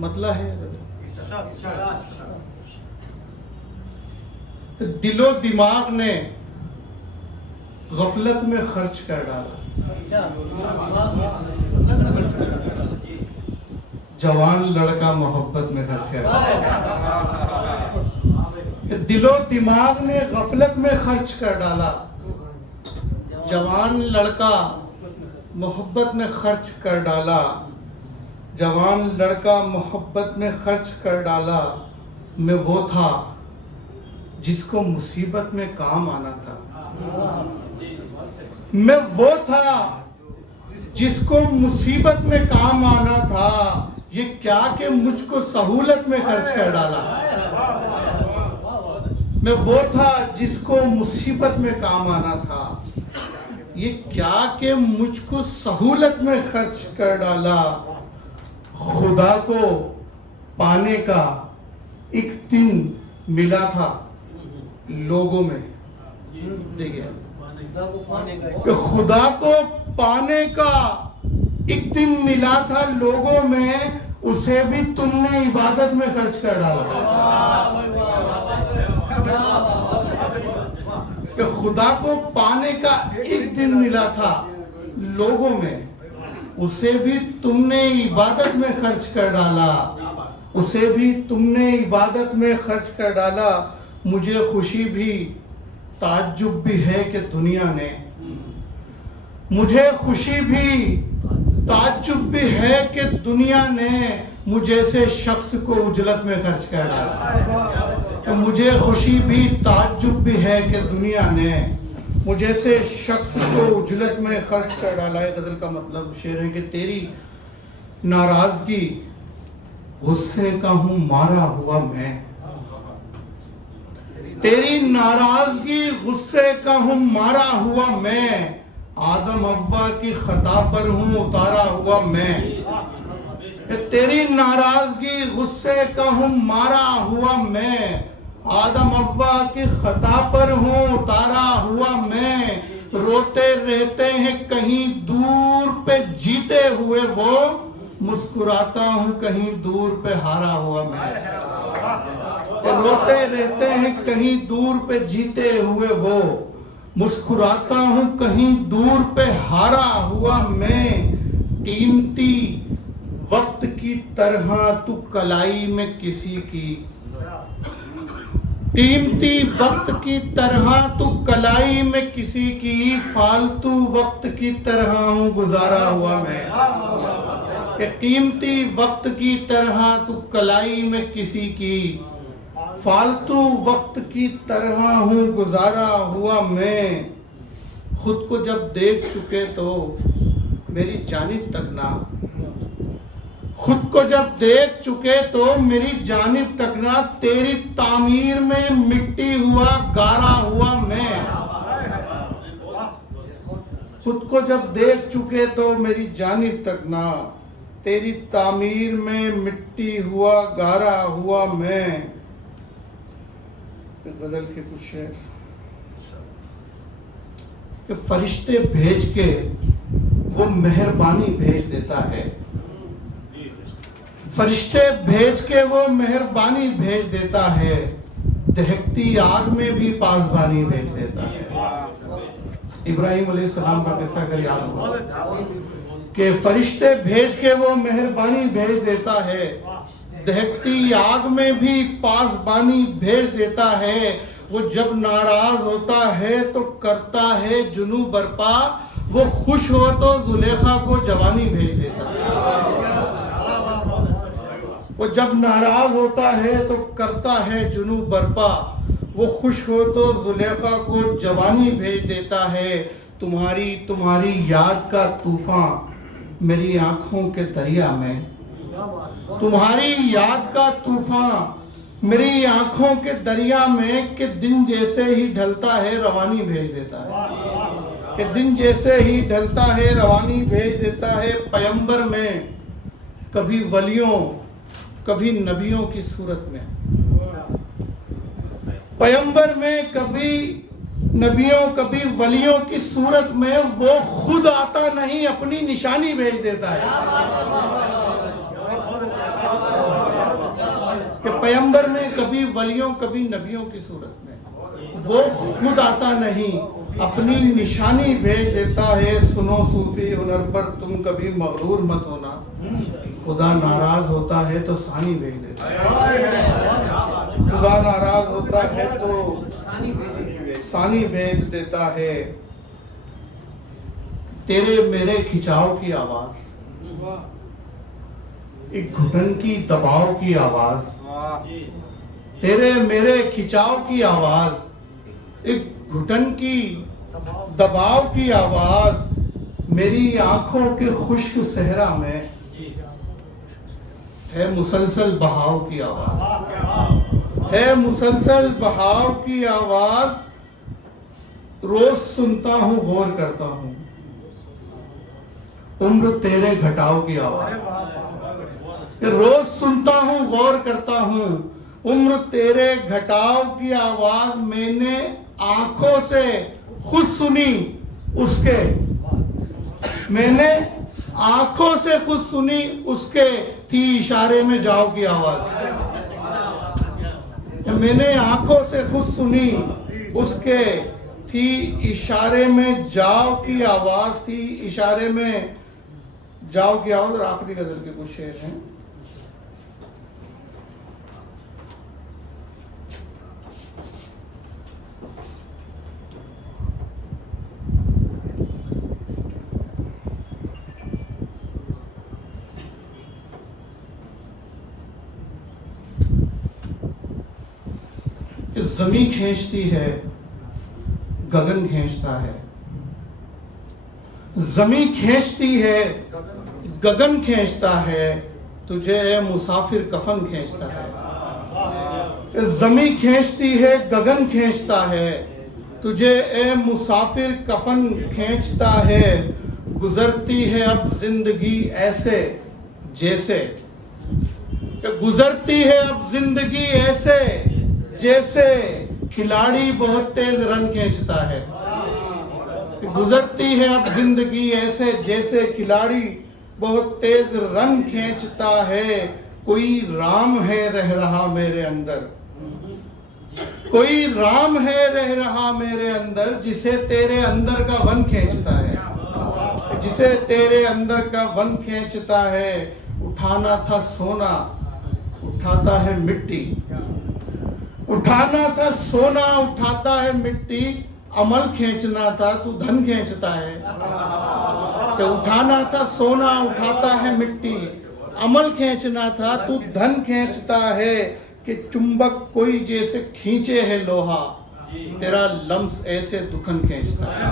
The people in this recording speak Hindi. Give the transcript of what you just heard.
मतला है। दिलो दिमाग ने गफलत में खर्च कर डाला, जवान लड़का मोहब्बत में खर्च कर डाला। दिलो दिमाग ने गफलत में खर्च कर डाला, जवान लड़का मोहब्बत में खर्च कर डाला, जवान लड़का मोहब्बत में खर्च कर डाला। मैं वो था जिसको मुसीबत में काम आना था, मैं वो था जिसको मुसीबत में काम आना था। ये क्या कि मुझको सहूलत में खर्च कर डाला। मैं वो था जिसको मुसीबत में काम आना था, ये क्या कि मुझको सहूलत में खर्च कर डाला। खुदा को पाने का एक दिन मिला था लोगों में, देखिए कि खुदा को पाने का एक दिन मिला था लोगों में, उसे भी तुमने इबादत में खर्च कर डाला। कि खुदा को पाने का एक दिन मिला था लोगों में, उसे भी तुमने इबादत में खर्च कर डाला, उसे भी तुमने इबादत में खर्च कर डाला। मुझे खुशी भी ताज्जुब भी है कि दुनिया ने, मुझे खुशी भी ताज्जुब भी है कि दुनिया ने मुझे से शख्स को उजलत में खर्च कर डाला। तो मुझे खुशी भी ताज्जुब भी है कि दुनिया ने मुझे से शख्स को उजलत में खर्च कर डाला है। गजल का मतलब शेर है कि तेरी नाराजगी गुस्से का हूं मारा हुआ मैं, तेरी नाराजगी गुस्से का हूं मारा हुआ मैं, आदम अव्वा की खता पर हूं उतारा हुआ मैं। तेरी नाराजगी गुस्से का हूं मारा हुआ मैं, आदम अव्वा की खता पर हूं उतारा हुआ मैं। रोते रहते हैं कहीं दूर पे जीते हुए वो, मुस्कुराता हूं कहीं दूर पे हारा हुआ मैं। रोते रहते हैं कहीं दूर पे जीते हुए वो, मुस्कुराता हूं कहीं दूर पे हारा हुआ मैं। कीमती वक्त की तरह तू कलाई में किसी की, कीमती वक्त की तरह तू कलाई में किसी की, फालतू वक्त की तरह हूं गुजारा हुआ मैं। कीमती वक्त की तरह तू कलाई में किसी की, फालतू वक्त की तरह हूं गुजारा हुआ मैं। खुद को जब देख चुके तो मेरी जानिब तक ना, खुद को जब देख चुके तो मेरी जानिब तक ना, तेरी तामीर में मिट्टी हुआ गारा हुआ मैं। खुद को जब देख चुके तो मेरी जानिब तक ना, तेरी तामीर में मिट्टी हुआ गारा हुआ मैं। गजल के कुछ शेर कि फरिश्ते भेज के वो मेहरबानी भेज देता है, फरिश्ते भेज के वो मेहरबानी भेज देता है, दहकती आग में भी पासबानी भेज देता है। इब्राहिम अलैहिस्सलाम का किस्सा अगर याद हो कि फरिश्ते भेज के वो मेहरबानी भेज देता है, दहकती आग में भी पासबानी भेज देता है। वो जब नाराज होता है तो करता है जुनू बरपा, वो खुश हो तो जुलेखा को जवानी भेज देता है। वो जब नाराज होता है तो करता है जुनू बरपा, वो खुश हो तो जुलेखा को जवानी भेज देता है। तुम्हारी तुम्हारी याद का तूफान मेरी आंखों के दरिया में, तुम्हारी याद का तूफान मेरी आंखों के दरिया में, कि दिन जैसे ही ढलता है रवानी भेज देता है, कि दिन जैसे ही ढलता है रवानी भेज देता है। पैगंबर में कभी वलियों कभी नबियों की सूरत में, पैगंबर में कभी नबियों कभी वलियों की सूरत में, वो खुद आता नहीं अपनी निशानी भेज देता है। कि पैगंबर में कभी वलियों कभी नबियों की सूरत में, वो खुद आता नहीं, अपनी निशानी भेज देता है। सुनो सूफी हुनर पर तुम कभी मगरूर मत होना, खुदा नाराज होता है तो सानी भेज देता है। खुदा नाराज होता है तो सानी भेज देता है। तेरे मेरे खिंचाव की आवाज, एक घुटन की दबाव की आवाज, तेरे मेरे खिंचाव की आवाज, एक घुटन की दबाव की आवाज मेरी आंखों के खुश्क सहरा में है। मुसलसल बहाव की आवाज है, मुसलसल बहाव की आवाज। रोज सुनता हूं, गौर करता हूं, उम्र तेरे घटाव की आवाज। रोज सुनता हूं, गौर करता हूं, उम्र तेरे घटाव की आवाज। मैंने आंखों से खुद सुनी उसके, मैंने आंखों से खुद सुनी उसके, थी इशारे में जाओ की आवाज। मैंने आंखों से खुद सुनी उसके, थी इशारे में जाओ की आवाज, थी इशारे में जाओ की आवाज। और आखिरी गजल के कुछ शेर हैं। जमी खींचती है, गगन खींचता है। जमी खींचती है, गगन खींचता है, तुझे ए मुसाफिर कफन खींचता है। जमी खींचती है, गगन खींचता है, तुझे ए मुसाफिर कफन खींचता है। गुजरती है अब जिंदगी ऐसे जैसे, गुजरती है अब जिंदगी ऐसे जैसे खिलाड़ी बहुत तेज रन खींचता है। गुजरती है अब जिंदगी ऐसे जैसे खिलाड़ी बहुत तेज रन खींचता है। कोई राम है रह रहा मेरे अंदर, कोई राम है रह रहा मेरे अंदर, जिसे तेरे अंदर का वन खींचता है, जिसे तेरे अंदर का वन खींचता है। उठाना था सोना, उठाता है मिट्टी, उठाना था सोना, उठाता है मिट्टी। अमल खींचना था तू धन खींचता है। कि उठाना था सोना, उठाता है मिट्टी। अमल खींचना था तू धन खींचता है। कि चुंबक कोई जैसे खींचे है लोहा, तेरा लम्स ऐसे दुखन खींचता है।